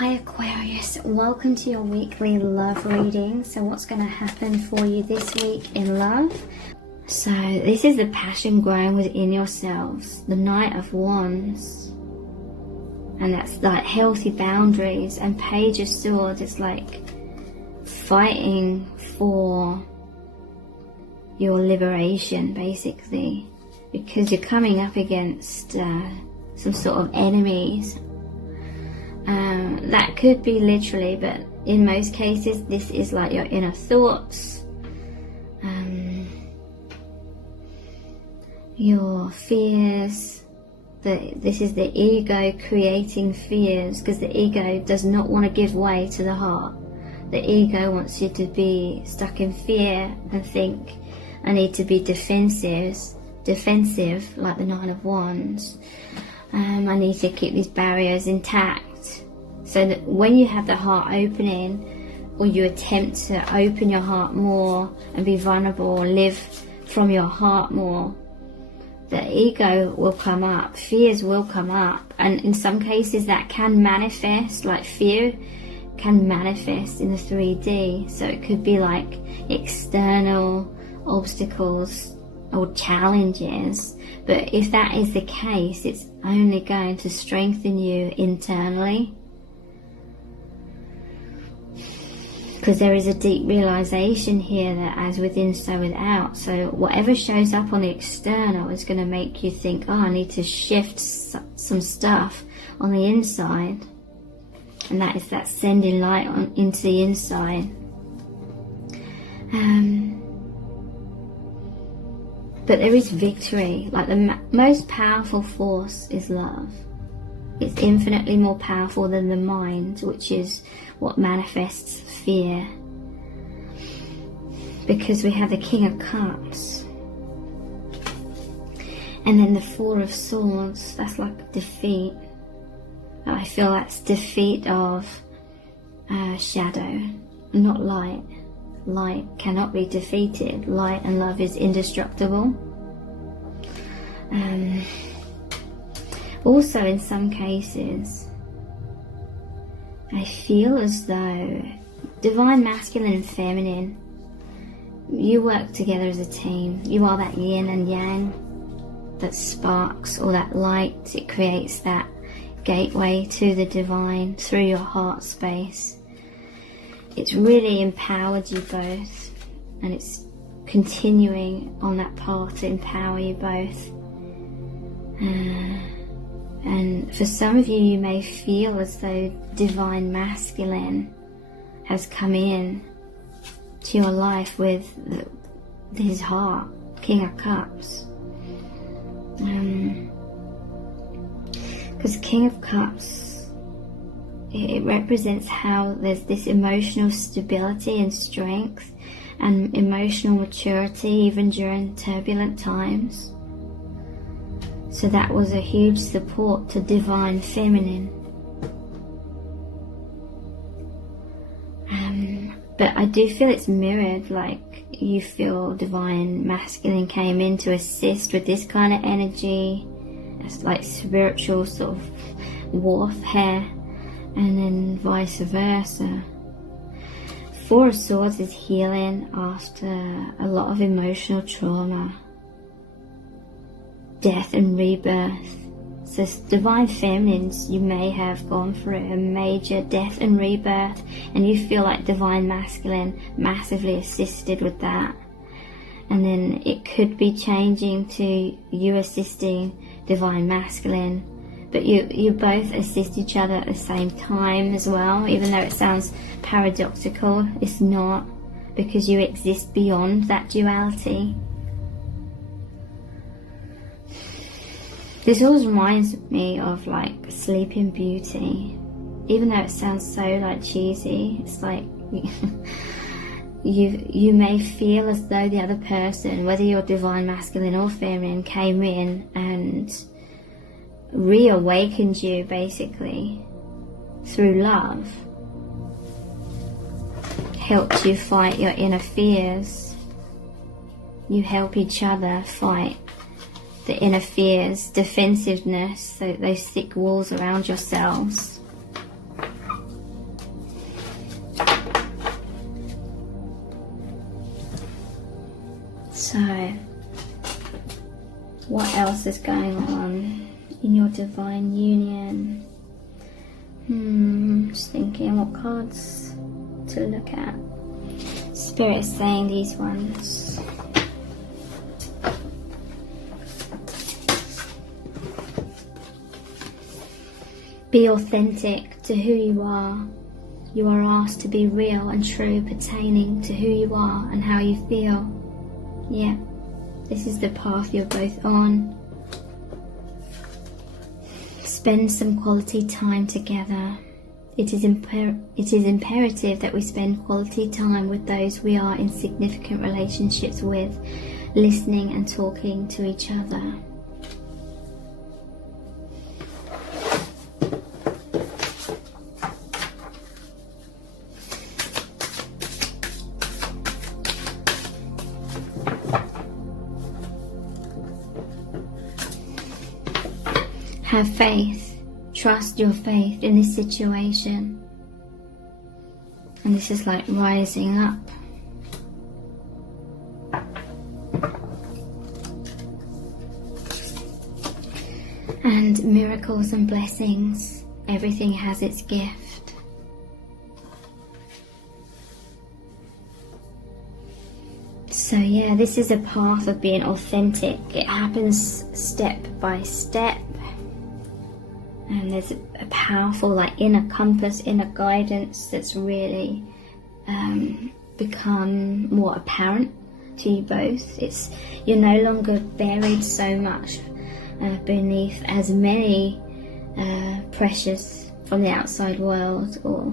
Hi Aquarius, welcome to your weekly love reading. So what's going to happen for you this week in love? So this is the passion growing within yourselves, the Knight of Wands. And that's like healthy boundaries, and Page of Swords, it's like fighting for your liberation basically, because you're coming up against some sort of enemies. That could be literally, but in most cases this is like your inner thoughts, your fears. This is the ego creating fears, because the ego does not want to give way to the heart. The ego wants you to be stuck in fear and think, I need to be defensive like the Nine of Wands. I need to keep these barriers intact. So that when you have the heart opening, or you attempt to open your heart more and be vulnerable, or live from your heart more, the ego will come up, fears will come up, and in some cases that can manifest, like fear can manifest in the 3D. So it could be like external obstacles or challenges, but if that is the case, it's only going to strengthen you internally, because there is a deep realization here that as within so without. So whatever shows up on the external is going to make you think, oh, I need to shift some stuff on the inside, and that is that sending light into the inside. But there is victory. Like the most powerful force is love. It's infinitely more powerful than the mind, which is what manifests fear. Because we have the King of Cups, and then the Four of Swords. That's like defeat. I feel that's defeat of shadow, not light. Light cannot be defeated. Light and love is indestructible. Also, in some cases, I feel as though divine masculine and feminine, you work together as a team. You are that yin and yang that sparks, or that light. It creates that gateway to the divine through your heart space. It's really empowered you both, and it's continuing on that path to empower you both. And for some of you, you may feel as though divine masculine has come in to your life with his heart, King of Cups. Because King of Cups, it represents how there's this emotional stability and strength and emotional maturity even during turbulent times. So that was a huge support to divine feminine. But I do feel it's mirrored, like you feel divine masculine came in to assist with this kind of energy. It's like spiritual sort of warfare, and then vice versa. Four of Swords is healing after a lot of emotional trauma, death and rebirth. So divine feminines, you may have gone through a major death and rebirth, and you feel like divine masculine massively assisted with that. And then it could be changing to you assisting divine masculine, but you both assist each other at the same time as well. Even though it sounds paradoxical, it's not, because you exist beyond that duality. This always reminds me of like Sleeping Beauty, even though it sounds so like cheesy. It's like you may feel as though the other person, whether you're divine masculine or feminine, came in and reawakened you basically through love, helped you fight your inner fears. You help each other fight the inner fears, defensiveness, so those thick walls around yourselves. So, what else is going on in your divine union? Just thinking what cards to look at. Spirit is saying these ones. Be authentic to who you are. You are asked to be real and true pertaining to who you are and how you feel. Yeah, this is the path you're both on. Spend some quality time together. It is imperative that we spend quality time with those we are in significant relationships with, listening and talking to each other. Have faith. Trust your faith in this situation. And this is like rising up. And miracles and blessings. Everything has its gift. So yeah, this is a path of being authentic. It happens step by step. And there's a powerful like inner compass, inner guidance that's really become more apparent to you both. You're no longer buried so much beneath as many pressures from the outside world or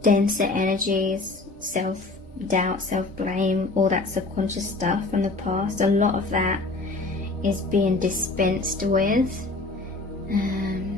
denser energies, self-doubt, self-blame, all that subconscious stuff from the past. A lot of that is being dispensed with.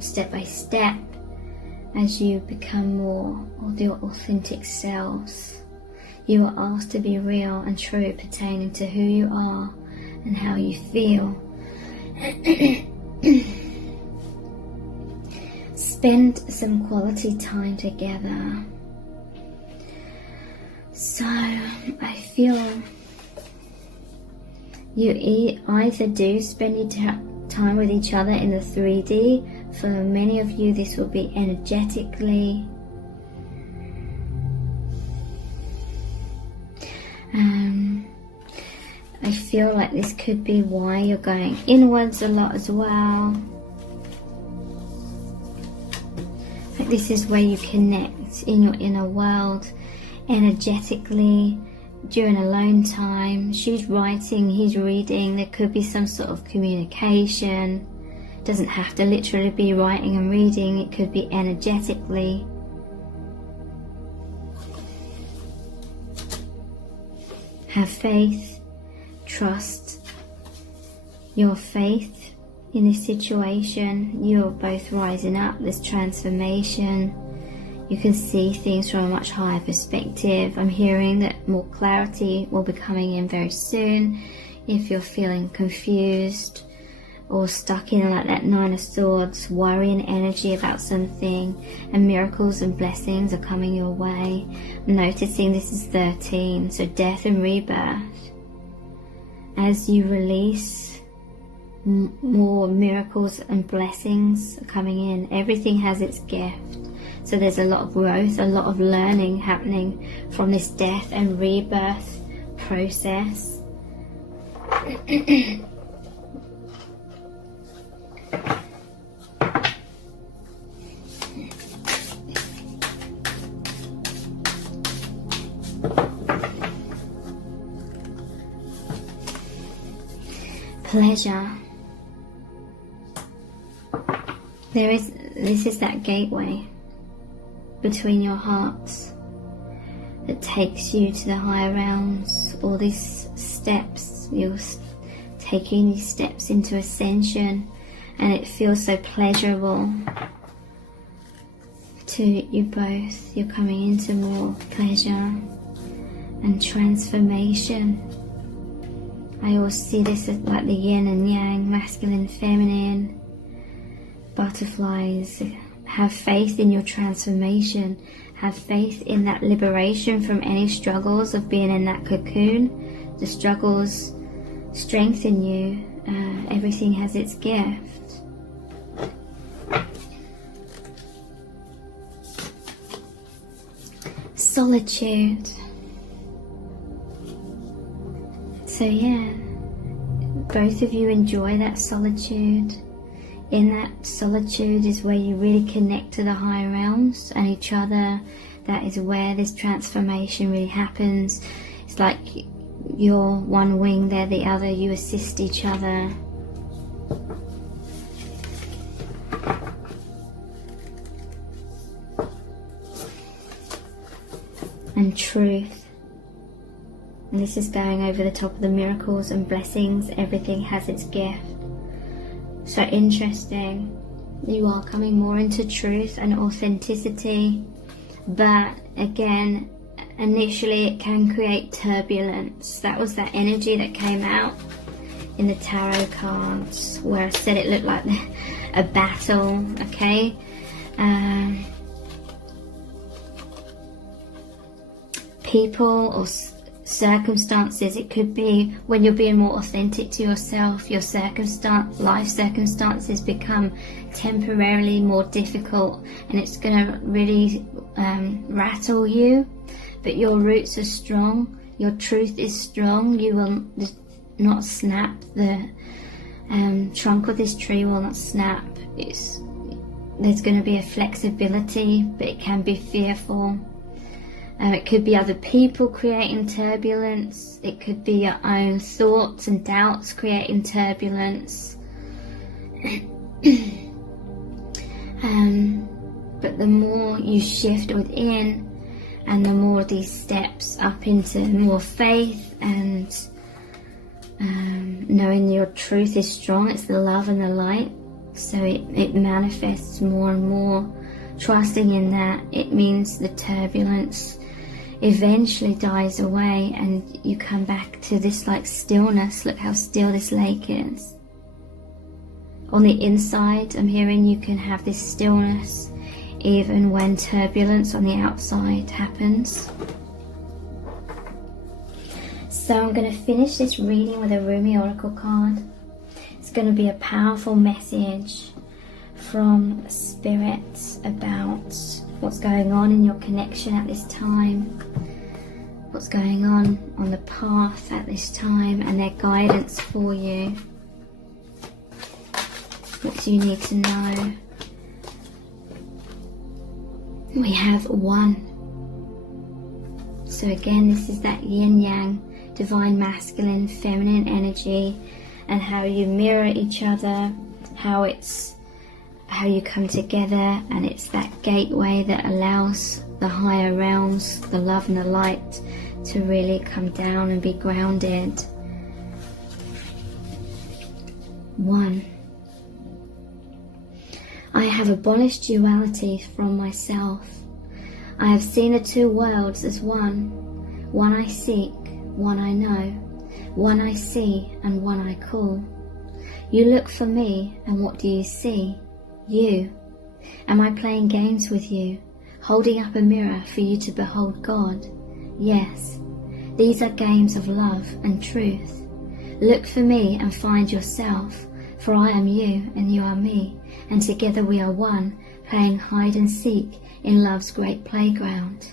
Step by step, as you become more of your authentic selves. You are asked to be real and true pertaining to who you are and how you feel. Spend some quality time together. So I feel you either do spend time with each other in the 3D. For many of you, this will be energetically. I feel like this could be why you're going inwards a lot as well. Like this is where you connect in your inner world energetically during alone time. She's writing, he's reading. There could be some sort of communication. Doesn't have to literally be writing and reading. It could be energetically. Have faith. Trust your faith in this situation. You're both rising up. This transformation. You can see things from a much higher perspective. I'm hearing that more clarity will be coming in very soon. If you're feeling confused or stuck in like that 9 of Swords, worrying energy about something, and miracles and blessings are coming your way. I'm noticing this is 13, so death and rebirth. As you release, more miracles and blessings are coming in. Everything has its gift. So there's a lot of growth, a lot of learning happening from this death and rebirth process. Pleasure. This is that gateway between your hearts that takes you to the higher realms. All these steps, you're taking these steps into ascension, and it feels so pleasurable to you both. You're coming into more pleasure and transformation. I always see this as like the yin and yang, masculine, feminine, butterflies. Have faith in your transformation. Have faith in that liberation from any struggles of being in that cocoon. The struggles strengthen you. Everything has its gift. Solitude. So yeah, both of you enjoy that solitude. In that solitude is where you really connect to the higher realms and each other. That is where this transformation really happens. It's like you're one wing, they're the other. You assist each other. And truth. And this is going over the top of the miracles and blessings. Everything has its gift. So interesting. You are coming more into truth and authenticity, but again, initially it can create turbulence. That was that energy that came out in the tarot cards, where I said it looked like a battle. Okay, people or circumstances. It could be when you're being more authentic to yourself, your life circumstances become temporarily more difficult, and it's going to really rattle you, but your roots are strong, your truth is strong. You will not snap. The trunk of this tree will not snap. There's going to be a flexibility, but it can be fearful. It could be other people creating turbulence. It could be your own thoughts and doubts creating turbulence. But the more you shift within, and the more these steps up into more faith and knowing your truth is strong, it's the love and the light. So it manifests more and more. Trusting in that, it means the turbulence eventually dies away and you come back to this like stillness. Look how still this lake is. On the inside, I'm hearing you can have this stillness even when turbulence on the outside happens. So I'm going to finish this reading with a Rumi Oracle card. It's going to be a powerful message from Spirit about what's going on in your connection at this time, what's going on the path at this time, and their guidance for you. What do you need to know? We have 1. So again, this is that yin-yang, divine masculine, feminine energy, and how you mirror each other, how you come together, and it's that gateway that allows the higher realms, the love and the light, to really come down and be grounded. 1. I have abolished duality from myself. I have seen the two worlds as one. One I seek, one I know, one I see and one I call. You look for me, and what do you see? You. Am I playing games with you, holding up a mirror for you to behold God? Yes. These are games of love and truth. Look for me and find yourself, for I am you and you are me, and together we are one, playing hide and seek in love's great playground.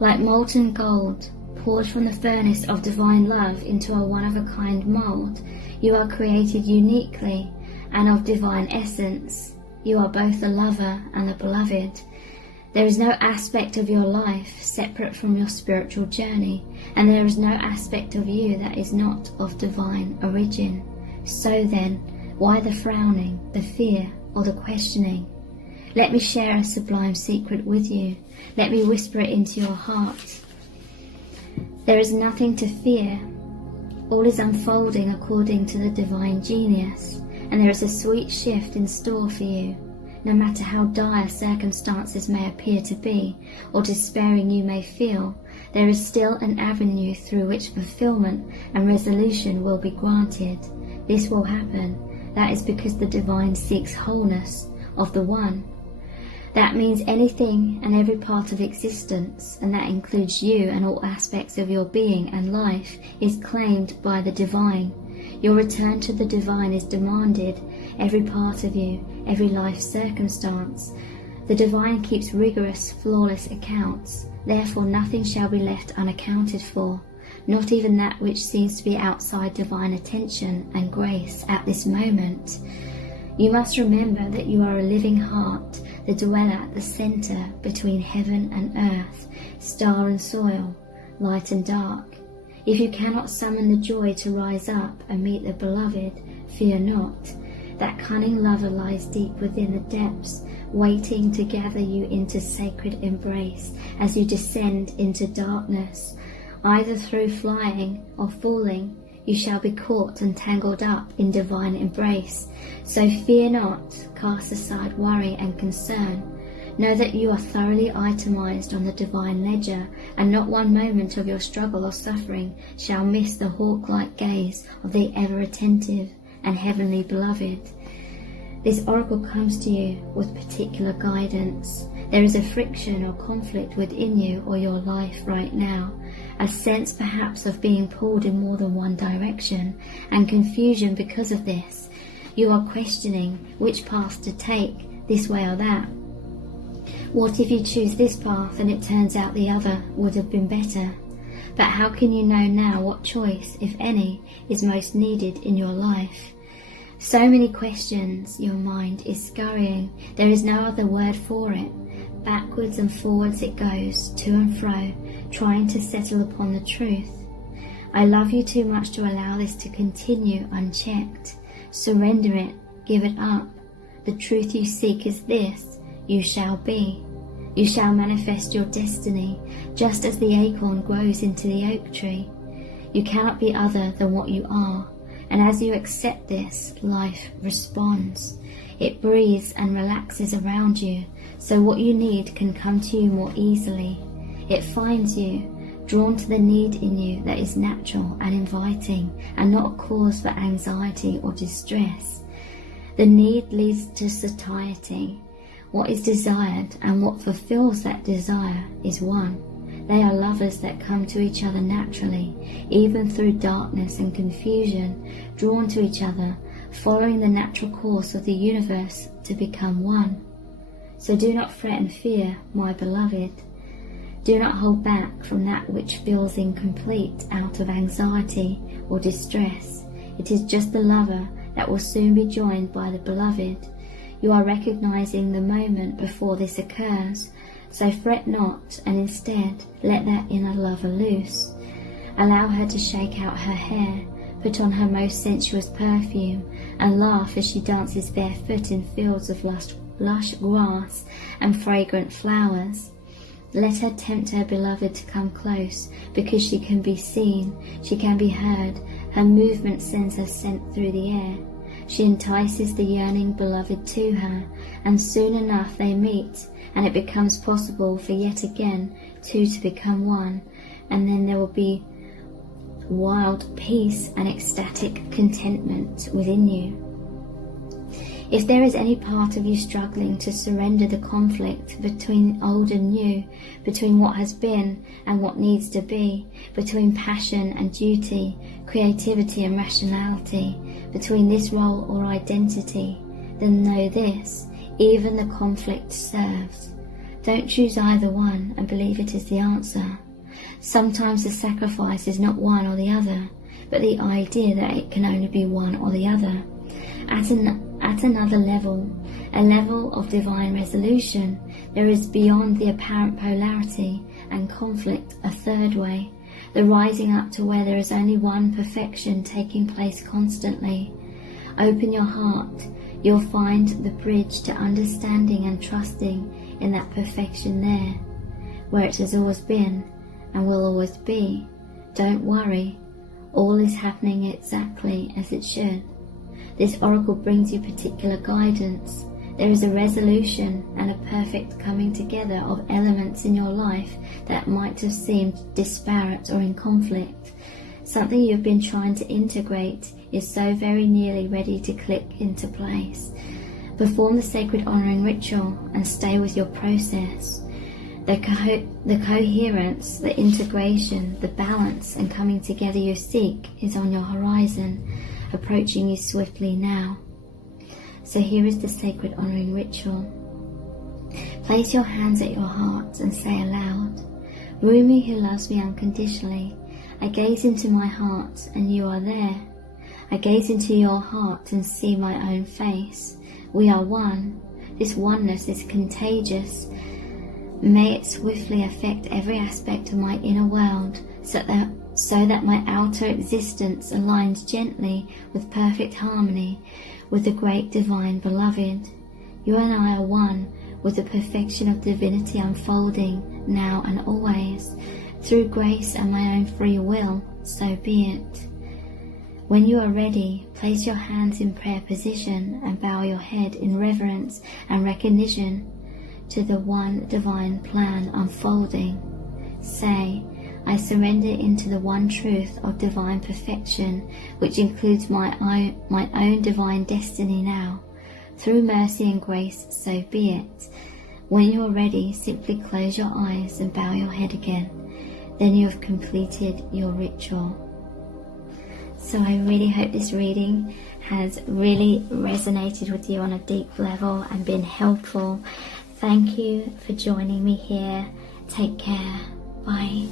Like molten gold, poured from the furnace of divine love into a one-of-a-kind mold, you are created uniquely and of divine essence. You are both the lover and the beloved. There is no aspect of your life separate from your spiritual journey, and there is no aspect of you that is not of divine origin. So then, why the frowning, the fear, or the questioning? Let me share a sublime secret with you. Let me whisper it into your heart. There is nothing to fear. All is unfolding according to the divine genius, and there is a sweet shift in store for you. No matter how dire circumstances may appear to be, or despairing you may feel, there is still an avenue through which fulfillment and resolution will be granted. This will happen. That is because the divine seeks wholeness of the one. That means anything and every part of existence, and that includes you and all aspects of your being and life, is claimed by the divine. Your return to the divine is demanded, every part of you, every life circumstance. The divine keeps rigorous, flawless accounts. Therefore nothing shall be left unaccounted for, not even that which seems to be outside divine attention and grace at this moment. You must remember that you are a living heart, the dweller at the centre between heaven and earth, star and soil, light and dark. If you cannot summon the joy to rise up and meet the beloved, fear not. That cunning lover lies deep within the depths, waiting to gather you into sacred embrace as you descend into darkness. Either through flying or falling, you shall be caught and tangled up in divine embrace. So fear not, cast aside worry and concern. Know that you are thoroughly itemized on the divine ledger, and not one moment of your struggle or suffering shall miss the hawk-like gaze of the ever-attentive and heavenly beloved. This oracle comes to you with particular guidance. There is a friction or conflict within you or your life right now, a sense perhaps of being pulled in more than one direction, and confusion because of this. You are questioning which path to take, this way or that. What if you choose this path and it turns out the other would have been better? But how can you know now what choice, if any, is most needed in your life? So many questions, your mind is scurrying. There is no other word for it. Backwards and forwards it goes, to and fro, trying to settle upon the truth. I love you too much to allow this to continue unchecked. Surrender it, give it up. The truth you seek is this: you shall be. You shall manifest your destiny, just as the acorn grows into the oak tree. You cannot be other than what you are, and as you accept this, life responds. It breathes and relaxes around you, so what you need can come to you more easily. It finds you, drawn to the need in you that is natural and inviting, and not a cause for anxiety or distress. The need leads to satiety. What is desired and what fulfills that desire is one. They are lovers that come to each other naturally, even through darkness and confusion, drawn to each other, following the natural course of the universe to become one. So do not fret and fear, my beloved. Do not hold back from that which feels incomplete out of anxiety or distress. It is just the lover that will soon be joined by the beloved. You are recognizing the moment before this occurs, so fret not, and instead let that inner lover loose. Allow her to shake out her hair, put on her most sensuous perfume, and laugh as she dances barefoot in fields of lush grass and fragrant flowers. Let her tempt her beloved to come close, because she can be seen, she can be heard, her movement sends her scent through the air. She entices the yearning beloved to her, and soon enough they meet, and it becomes possible for yet again two to become one, and then there will be wild peace and ecstatic contentment within you. If there is any part of you struggling to surrender the conflict between old and new, between what has been and what needs to be, between passion and duty, creativity and rationality, between this role or identity, then know this: even the conflict serves. Don't choose either one and believe it is the answer. Sometimes the sacrifice is not one or the other, but the idea that it can only be one or the other. At another level, a level of divine resolution, there is beyond the apparent polarity and conflict a third way, the rising up to where there is only one perfection taking place constantly. Open your heart, you'll find the bridge to understanding and trusting in that perfection there, where it has always been and will always be. Don't worry, all is happening exactly as it should. This oracle brings you particular guidance. There is a resolution and a perfect coming together of elements in your life that might have seemed disparate or in conflict. Something you've been trying to integrate is so very nearly ready to click into place. Perform the sacred honouring ritual and stay with your process. The coherence, the integration, the balance and coming together you seek is on your horizon, approaching you swiftly now. So here is the sacred honouring ritual. Place your hands at your heart and say aloud, Rumi who loves me unconditionally, I gaze into my heart and you are there. I gaze into your heart and see my own face. We are one. This oneness is contagious. May it swiftly affect every aspect of my inner world, so that my outer existence aligns gently with perfect harmony with the great divine beloved. You and I are one, with the perfection of divinity unfolding now and always, through grace and my own free will, so be it. When you are ready, place your hands in prayer position and bow your head in reverence and recognition to the one divine plan unfolding. Say, I surrender into the one truth of divine perfection, which includes my own divine destiny now. Through mercy and grace, so be it. When you are ready, simply close your eyes and bow your head again. Then you have completed your ritual. So I really hope this reading has really resonated with you on a deep level and been helpful. Thank you for joining me here. Take care. Bye.